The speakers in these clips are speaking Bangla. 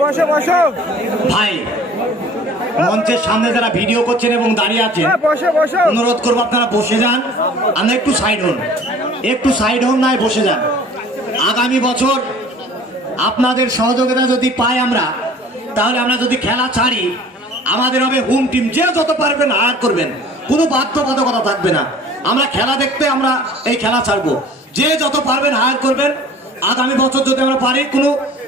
বসো বসো। ভাই মঞ্চের সামনে যারা ভিডিও করছেন এবং দাঁড়িয়ে আছেন বসো বসো। অনুরোধ করব আপনারা বসে যান। আমরা একটু সাইড হন। একটু সাইড হন নয় বসে যান। আগামী বছর আপনাদের সহযোগিতা যদি পাই আমরা তাহলে আমরা যদি খেলা ছাড়ি আমাদের হবে হোম টিম যে যত পারবেন হায়ার করবেন। কোনো বাধ্যবাধকতা থাকবে না। আমরা খেলা দেখতে আমরা এই খেলা ছাড়বো। যে যত পারবেন হায়ার করবেন। আগামী বছর যদি আমরা পারি কোনো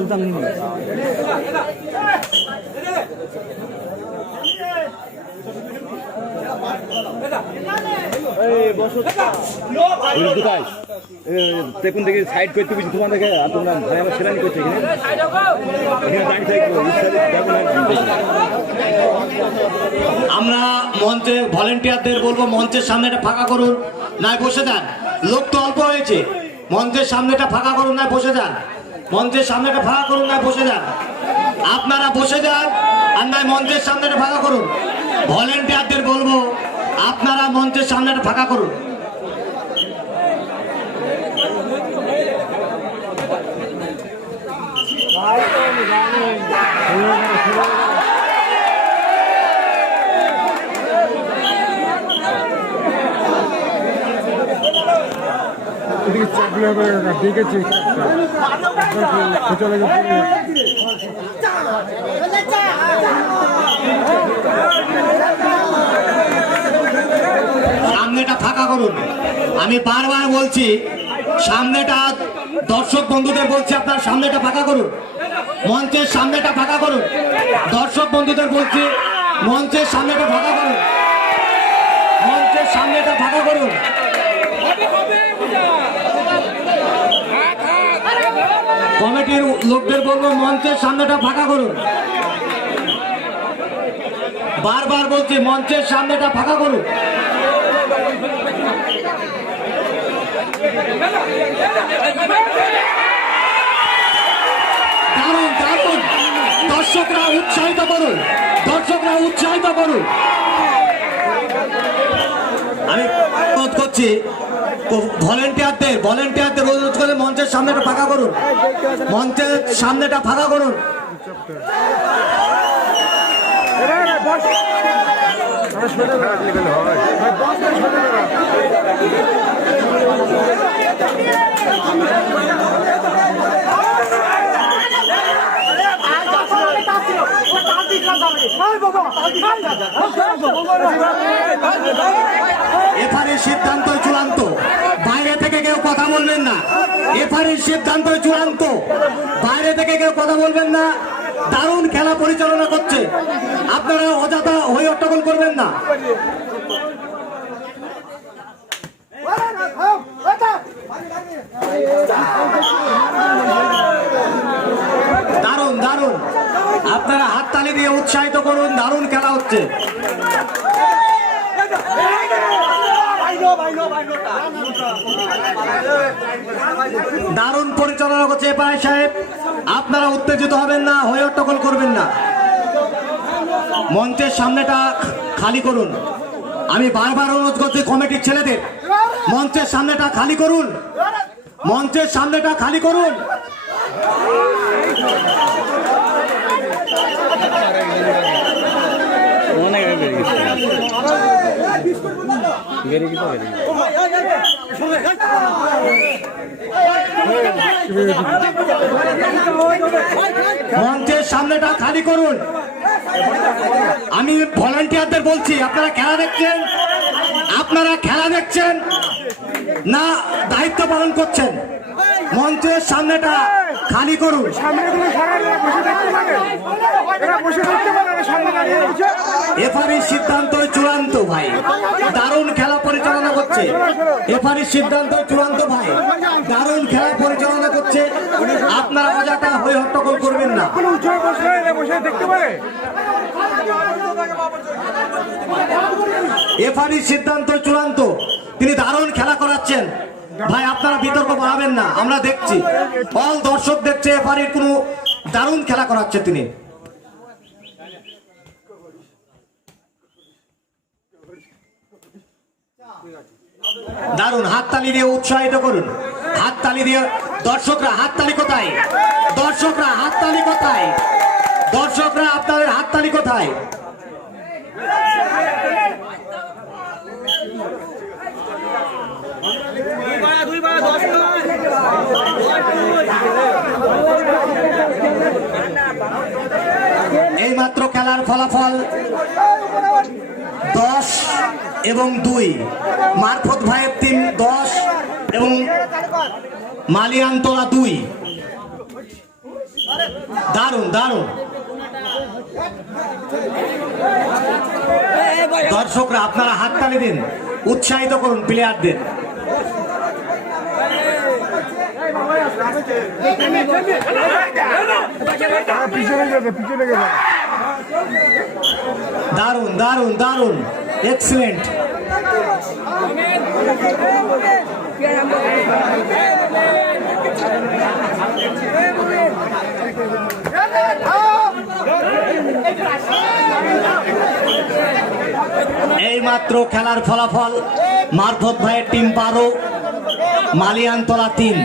সুলতান কোথায়? দেখুন দেখি সাইড করতে বুঝি তোমার দেখে আর তোমরা ভাই আমার করছে না, না। মঞ্চে ভলেন্টিয়ারদের বলব মঞ্চের সামনেটা ফাঁকা করুন নয় বসে যান লোক তো অল্প হয়েছে মঞ্চের সামনেটা ফাঁকা করুন নয় বসে যান মঞ্চের সামনেটা ফাঁকা করুন না, বসে যান। আপনারা বসে যান আর নয় মঞ্চের সামনেটা ফাঁকা করুন। ভলেন্টিয়ারদের বলব, আপনারা মঞ্চের সামনেটা ফাঁকা করুন। না দেখেছি। সামনেটা ফাঁকা করুন। আমি বারবার বলছি, সামনেটা দর্শক বন্ধুদের বলছি আপনার সামনেটা ফাঁকা করুন। মঞ্চের সামনেটা ফাঁকা করুন। দর্শক বন্ধুদের বলছি, মঞ্চের সামনেটা ফাঁকা করুন। মঞ্চের সামনেটা ফাঁকা করুন। কমিটির লোকদের বলব মঞ্চের সামনেটা ফাঁকা করুন। বারবার বলছি, মঞ্চের সামনেটা ফাঁকা করুন। দারুণ দারুণ। দর্শকরা উৎসাহিত করুন, দর্শকরা উৎসাহিত করুন। আমি অনুরোধ করছি ভলেন্টিয়ারদের ভলেন্টিয়ারদের অনুরোধ করে মঞ্চের সামনেটা ফাঁকা করুন। মঞ্চের সামনেটা ফাঁকা করুন বস সোজা দাঁড়া এফআরের সিদ্ধান্ত চূড়ান্ত। বাইরে থেকে কেউ কথা বলবেন না। এফআরের সিদ্ধান্ত চূড়ান্ত। বাইরে থেকে কেউ কথা বলবেন না। দারুণ খেলা পরিচালনা করছে। আপনারা অযথা হই হট্টগোল করবেন না। দারুণ দারুণ। আপনারা হাততালি দিয়ে উৎসাহিত করুন, দারুণ খেলা হচ্ছে। দারুণ পরিচালনা করছে এপাই সাহেব। আপনারা উত্তেজিত হবেন না, হয়ে হট্টগোল করবেন না। মঞ্চের সামনেটা খালি করুন। আমি বারবার অনুরোধ করছি কমিটির ছেলেদের, মঞ্চের সামনেটা খালি করুন। মঞ্চের সামনেটা খালি করুন। মঞ্চের সামনেটা খালি করুন। আমি ভলান্টিয়ারদের বলছি, আপনারা খেলা দেখছেন? আপনারা খেলা দেখছেন? না, দায়িত্ব পালন করছেন। মঞ্চের সামনেটা খালি করুন। এফআরই সিদ্ধান্ত চূড়ান্ত ভাই। দারুণ খেলা পরিচালনা করছে। এফারির সিদ্ধান্ত চূড়ান্ত ভাই। দারুণ খেলা পরিচালনা করছে। আপনারা অযথা হয়ে হট্টগোল করবেন না। দেখতে পারে। এফারির সিদ্ধান্ত চূড়ান্ত। তিনি দারুণ খেলা করাচ্ছেন। ভাই, আপনারা বিতর্ক বাড়াবেন না, আমরা দেখছি। অল দর্শক দেখছে এফারির কোনো দারুণ খেলা করাচ্ছে তিনি। দারুণ, হাততালি দিয়ে উৎসাহিত করুন। হাততালি দিয়ে দর্শকরা, হাততালি কোথায়? দর্শকরা, হাততালি কোথায়? দর্শকরা, আপনাদের হাততালি কোথায় এই মাত্র খেলার ফলাফল দশ এবং দুই। মারফত ভাইয়ের টিম দশ এবং মালিয়ানতলা দুই। দারুণ দারুণ। দর্শকরা, আপনারা হাততালি দিন, উৎসাহিত করুন প্লেয়ারদের পিছনে গেছে পিছনে গেছে দারুণ দারুণ দারুণ। এক্সিলেন্ট এই মাত্র খেলার ফলাফল মারফত ভাইয়ের টিম বারো মালিয়ানতলা তিন।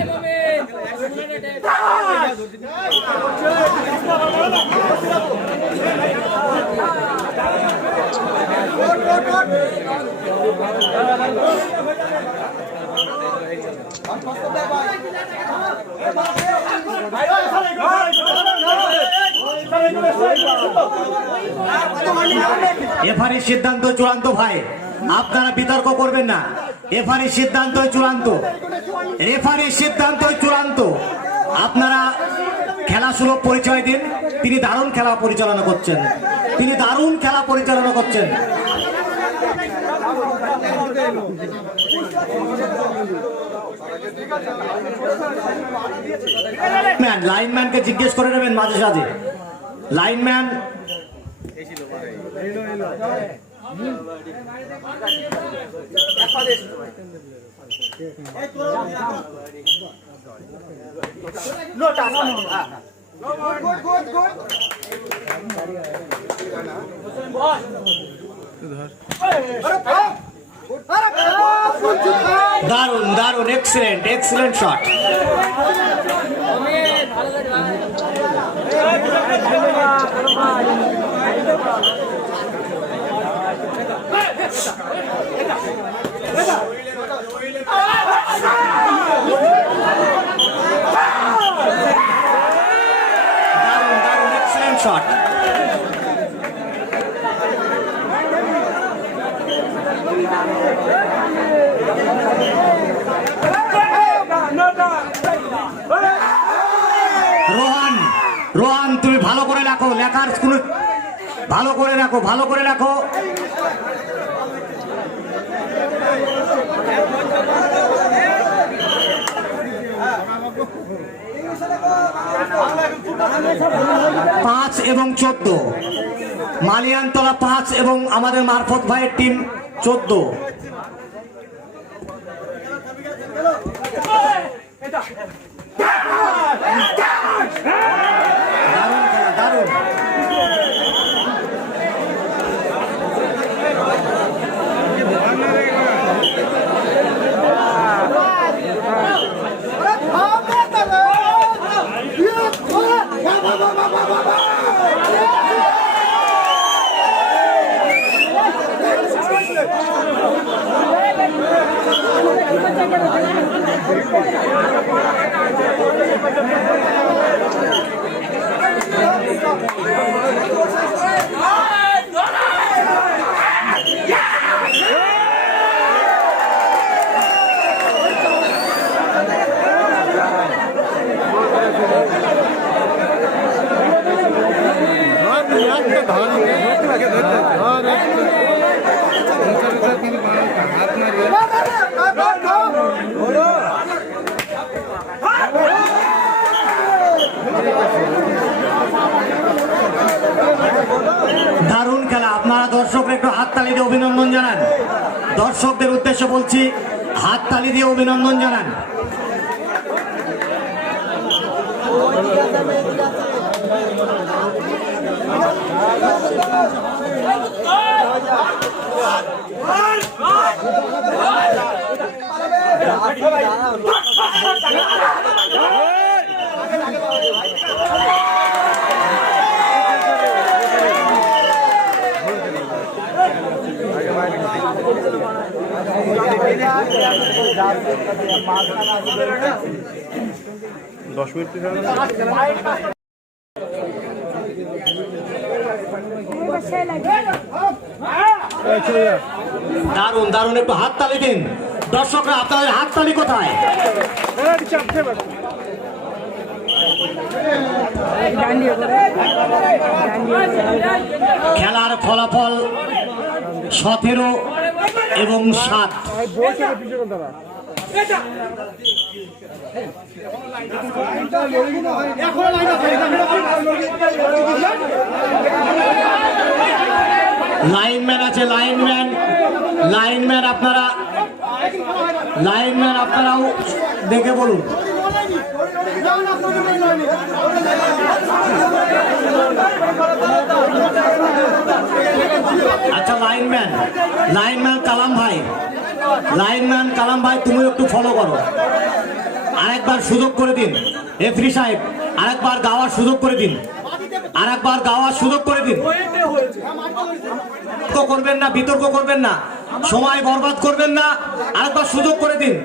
এফারির সিদ্ধান্ত চূড়ান্ত ভাই। আপনারা বিতর্ক করবেন না। এফারির সিদ্ধান্ত চূড়ান্ত। রেফারির সিদ্ধান্ত চূড়ান্ত। আপনারা খেলা সুলভ পরিচয় দিন। তিনি দারুণ খেলা পরিচালনা করছেন। তিনি দারুণ খেলা পরিচালনা করছেন। ম্যান লাইনম্যানকে জিজ্ঞেস করে নেবেন মাঝে সাঝে। লাইনম্যান দারুণ দারুণ এক্সিলেন্ট এক্সিলেন্ট শট দারুণ দারুণ এক্সিলেন্ট শট রোহান রোহান তুমি ভালো করে রাখো লেখার কোনো ভালো করে রাখো, ভালো করে রাখো। পাঁচ এবং চোদ্দ। মালিয়ানতলা পাঁচ এবং আমাদের মারফত ভাইয়ের টিম চোদ্দ। খেলা। আপনারা দর্শকরা একটু হাততালি দিয়ে অভিনন্দন জানান। দর্শকদের উদ্দেশ্যে বলছি, হাততালি দিয়ে অভিনন্দন জানান। দশ মিনিট দারুণ দারুণ একটু হাততালি দিন। দর্শকরা, আপনাদের হাততালি কোথায়? খেলার ফলাফল সতেরো এবং সাত। লাইনম্যান আছে লাইনম্যান লাইনম্যান আপনারা লাইনম্যান আপনারাও দেখে বলুন। আচ্ছা লাইনম্যান লাইনম্যান কালাম ভাই। লাইনম্যান কালাম ভাই তুমি একটু ফলো করো। আরেকবার সুযোগ করে দিন। এফরি সাহেব, আরেকবার গাওয়ার সুযোগ করে দিন। আরেকবার গাওয়ার সুযোগ করে দিন। করবেন না, বিতর্ক করবেন না। সময় বরবাদ করবেন না। আরেকবার সুযোগ করে দিন।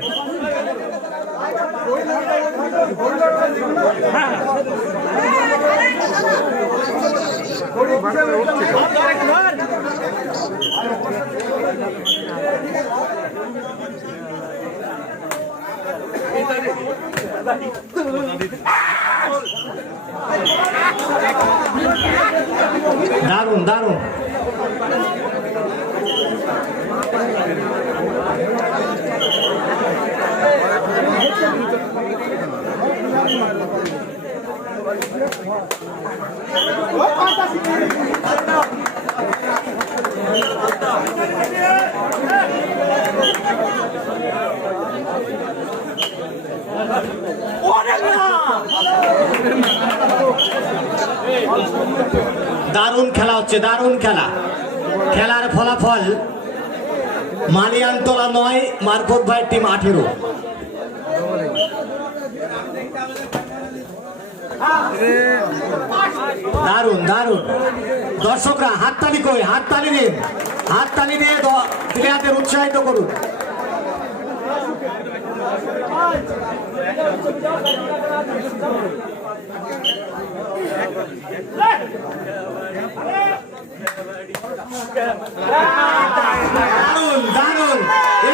দারুণ 对 দারুণ খেলা হচ্ছে, দারুণ খেলা। খেলার ফলাফল মালিয়ানতলা নয়, মারফত ভাই টিম আঠেরো। দারুণ দারুণ। দর্শকরা, হাততালি কই, হাততালি দিন। হাততালি দিয়ে প্লেয়ারদের উৎসাহিত করুন। দারুণ দারুণ।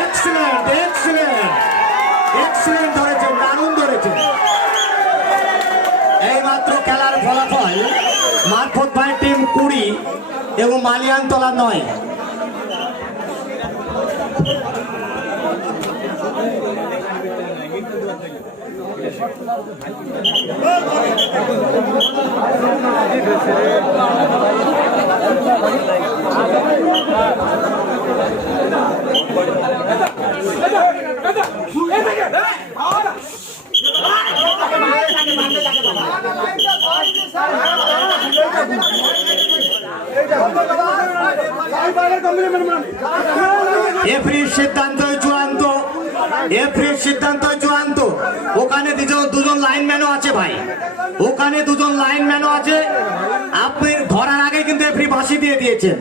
এক্সিলেন্ট এক্সিলেন্ট এক্সিলেন্ট ধরেছেন দারুণ ধরেছেন এইমাত্র খেলার ফলাফল মারফত ভাই টিম কুড়ি এবং মালিয়ানতলা নয়। এফরির সিদ্ধান্ত এফরির সিদ্ধান্ত চূড়ান্ত। ওখানে দুজন দুজন লাইনম্যানও আছে ভাই। ওখানে দুজন লাইনম্যানও আছে। আপনি ধরার আগে কিন্তু এফরি বাসি দিয়ে দিয়েছেন।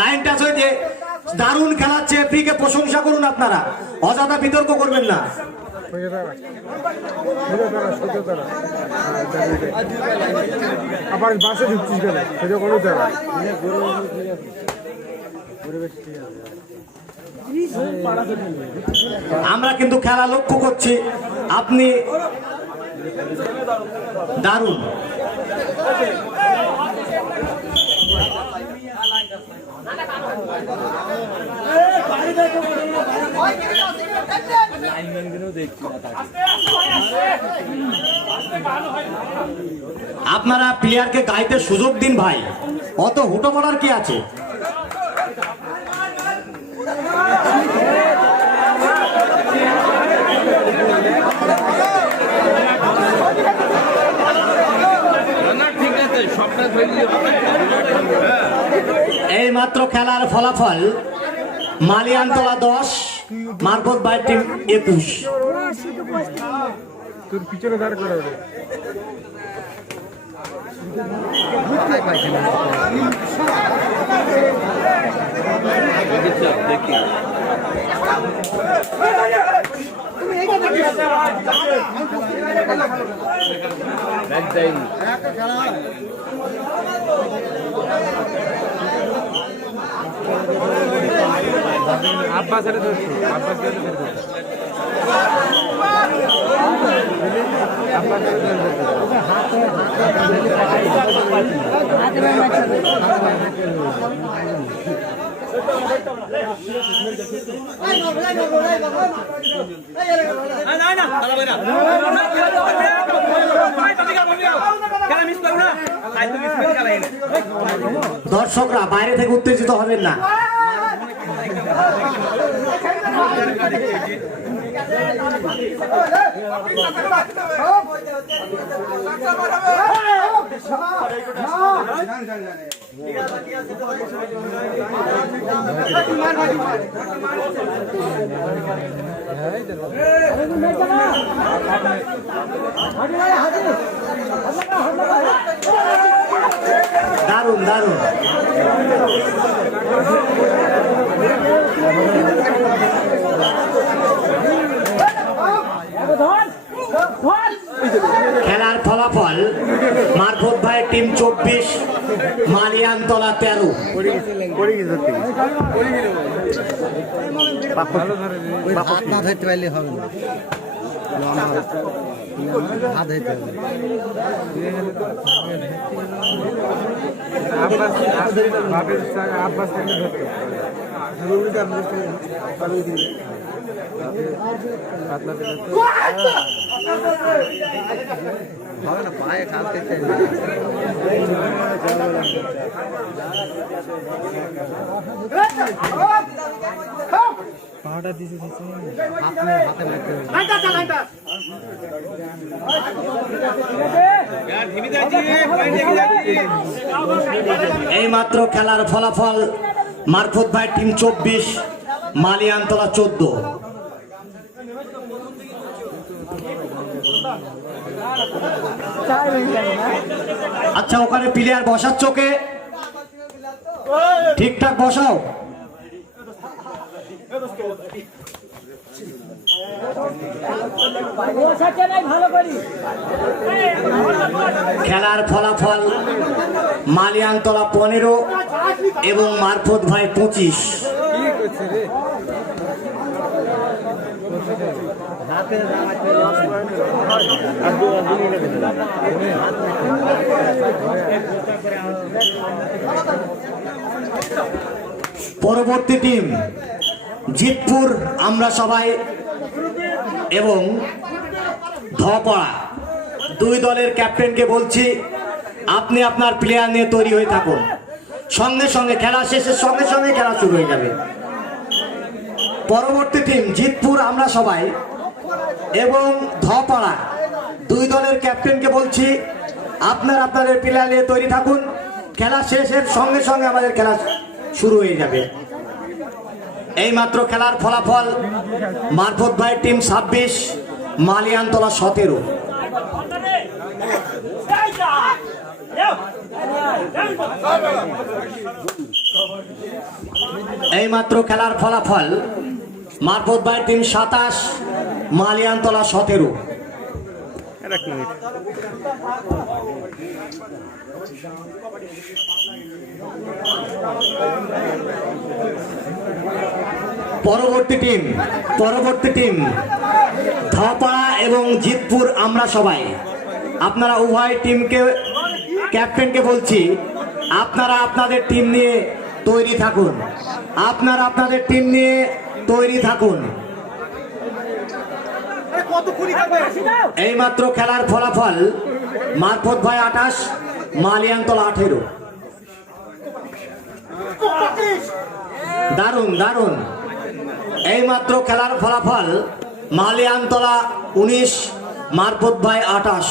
লাইনটা হয়ে দারুণ খেলাচ্ছে এফরিকে প্রশংসা করুন আপনারা। অযথা বিতর্ক করবেন না। আবার বাসে ঢুকছিস কেন? সোজা করে দাঁড়া আমরা কিন্তু খেলা লক্ষ্য করছি। আপনি দারুণ। আপনারা প্লেয়ারকে গাইতে সুযোগ দিন ভাই। অত হুটো বলার কি আছে? এই মাত্র খেলার ফলাফল মালিয়ানতলা দশ মারফত বাই টিম একুশ তোর পিছনে দাঁড় করে ওরে। আব্বাস আরে ধরছো। আব্বাস আরে ধরছো আব্বাস আরে ধরছো দর্শকরা বাইরে থেকে উত্তেজিত হবেন না। দারুণ দারুণ খেলার ফলাফল মারফত ভাইয়ের টিম চব্বিশ মালিয়ানতলা তেরো হাত না ধরতে পারলে হবে না হাত ধরতে হবে আব্বাস হবে না পায়ে কালকে পাহাড়টা দিছে দিছে হাতে মারতে হবে এই মাত্র খেলার ফলাফল মারফত ভাই টিম চব্বিশ, মালিয়ানতলা চোদ্দ। আচ্ছা ওখানে প্লেয়ার বসার চোখে। ঠিকঠাক বসাও। খেলার ফলাফল মালিয়ানতলা পনেরো এবং মারফত ভাই পঁচিশ। পরবর্তী টিম, জিতপুর, আমরা সবাই, এবং ধপড়া। দুই দলের ক্যাপ্টেনকে বলছি, আপনি আপনার প্লেয়ার নিয়ে তৈরি হয়ে থাকুন। সঙ্গে সঙ্গে খেলা শেষের সঙ্গে সঙ্গে খেলা শুরু হয়ে যাবে। পরবর্তী টিম, জিতপুর, আমরা সবাই এবং ধপাড়া দুই দলের ক্যাপ্টেনকে বলছি, আপনার আপনাদের প্লেয়ার নিয়ে তৈরি থাকুন। খেলা শেষের সঙ্গে সঙ্গে আমাদের খেলা শুরু হয়ে যাবে। এই মাত্র খেলার ফলাফল মারফত ভাই টিম ছাব্বিশ, মালিয়ানতলা সতেরো। এই মাত্র খেলার ফলাফল মারফত ভাই টিম সাতাশ মালিয়ানতলা সতেরো। পরবর্তী টিম পরবর্তী টিম ধপাড়া এবং জিতপুর আমরা সবাই। আপনারা উভয় টিমকে ক্যাপ্টেনকে বলছি আপনারা আপনাদের টিম নিয়ে তৈরি থাকুন। আপনারা আপনাদের টিম নিয়ে তৈরি থাকুন। এইমাত্র খেলার ফলাফল মারফত ভাই আঠাশ মালিয়ান্তলা আঠেরো। দারুণ দারুণ। এইমাত্র খেলার ফলাফল মালিয়ানতলা উনিশ মারপত ভাই আঠাশ।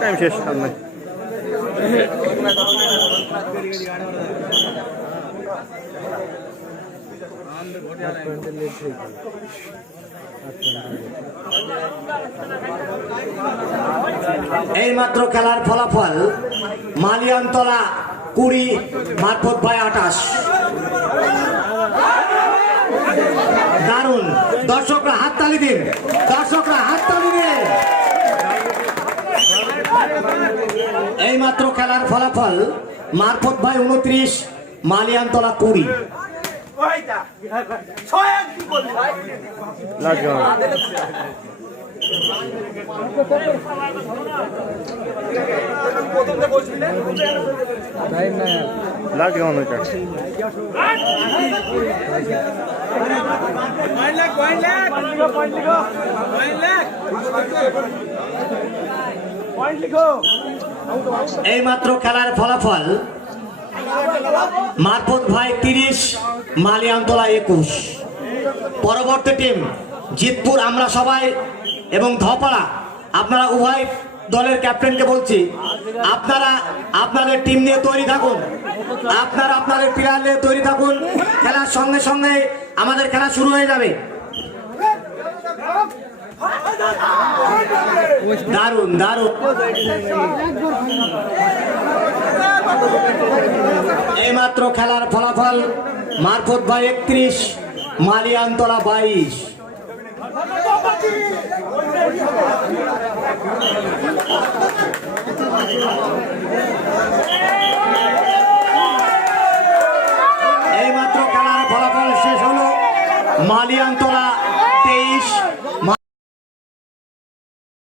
টাইম শেষ আর নাই। এইমাত্র খেলার ফলাফল মালিয়ানতলা কুড়ি মারফত ভাই আঠাশ। দারুণ। দর্শকরা হাত তালি দিন। দর্শকরা হাত তালি দিন। এই মাত্র খেলার ফলাফল মারফত ভাই উনত্রিশ মালিয়ানতলা কুড়ি। লাগবে লাগবে অনেক এইমাত্র খেলার ফলাফল মারফত ভাই তিরিশ, মালিয়ান্তলা একুশ। পরবর্তী টিম জিতপুর, আমরা সবাই এবং ধপাড়া, আপনারা উভয় দলের ক্যাপ্টেনকে বলছি, আপনারা আপনাদের টিম নিয়ে তৈরি থাকুন। আপনারা আপনাদের প্লেয়ার নিয়ে তৈরি থাকুন। খেলার সঙ্গে সঙ্গে আমাদের খেলা শুরু হয়ে যাবে। দারুণ দারুণ। এইমাত্র খেলার ফলাফল মারফত ভাই একত্রিশ, মালিয়ানতলা বাইশ। এইমাত্র খেলার ফলাফল শেষ হলো মালিয়ানতলা তেইশ